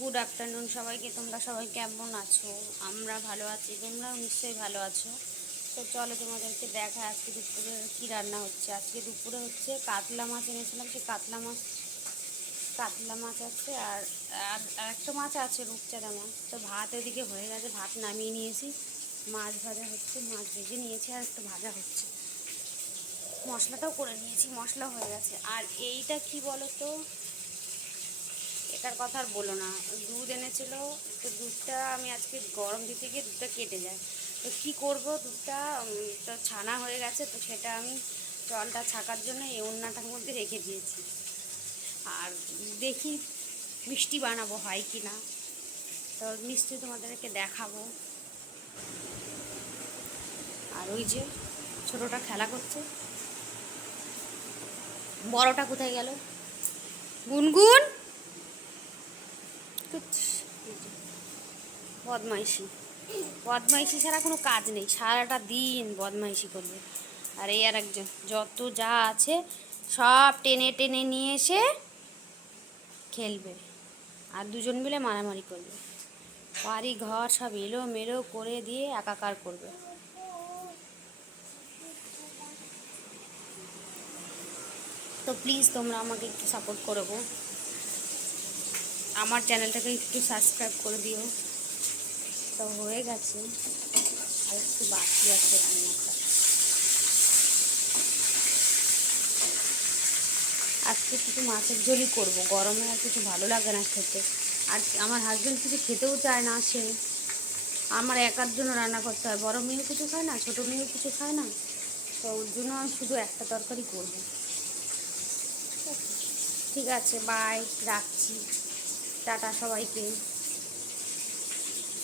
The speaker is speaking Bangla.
গুড আফটারনুন সবাইকে। তোমরা সবাই কেমন আছো? আমরা ভালো আছি, তোমরাও নিশ্চয়ই ভালো আছো। তো চলো তোমাদেরকে দেখা আজকে দুপুরে কী রান্না হচ্ছে। আজকে দুপুরে হচ্ছে কাতলা মাছ এনেছিলাম, সেই কাতলা মাছ আছে, আর আর একটা মাছ আছে, রূপচাঁদা মাছ। তো ভাত ওদিকে হয়ে গেছে, ভাত নামিয়ে নিয়েছি, মাছ ভাজা হচ্ছে, মাছ ভেজে নিয়েছি, আর একটু ভাজা হচ্ছে, মশলাটাও করে নিয়েছি, মশলা হয়ে গেছে। আর এইটা কি বলো তো, এটার কথা আর বলো না। দুধ এনেছিল, তো দুধটা আমি আজকে গরম দিতে গিয়ে দুধটা কেটে যায়। তো কী করবো, দুধটা তো ছানা হয়ে গেছে, তো সেটা আমি জলটা ছাকার জন্য এই ওড়নাটার মধ্যে রেখে দিয়েছি। আর দেখি মিষ্টি বানাবো হয় কি না, তো মিষ্টি তোমাদেরকে দেখাবো। আর ওই যে ছোটোটা খেলা করছে, বড়টা কোথায় গেল? গুনগুন, বদমাইশি বদমাইশি ছাড়া কোনো কাজ নেই, সারাটা দিন বদমাইশি করবে। আর এই আর একজন, যত যা আছে সব টেনে টেনে নিয়ে এসে খেলবে, আর দুজন মিলে মারামারি করবে, বাড়ি ঘর সব এলো মেলো করে দিয়ে একাকার করবে। তো প্লিজ তোমরা আমাকে একটু সাপোর্ট করো গো, আমার চ্যানেলটাকে একটু সাবস্ক্রাইব করে দিও। তো হয়ে গেছে, আর একটু বাকি আছে রান্নাটা। আজকে কিছু মাছের ঝোলই করবো, গরমে আর কিছু ভালো লাগে না খেতে। আর আমার হাজব্যান্ড কিছু খেতেও চায় না, সে আমার একার জন্য রান্না করতে হয়, বড় মেয়েও কিছু খায় না, ছোটো মেয়েও কিছু খায় না, তো ওর জন্য আমি শুধু একটা তরকারি করবো। ঠিক আছে, বাই, রাখছি, টাটা সবাইকে।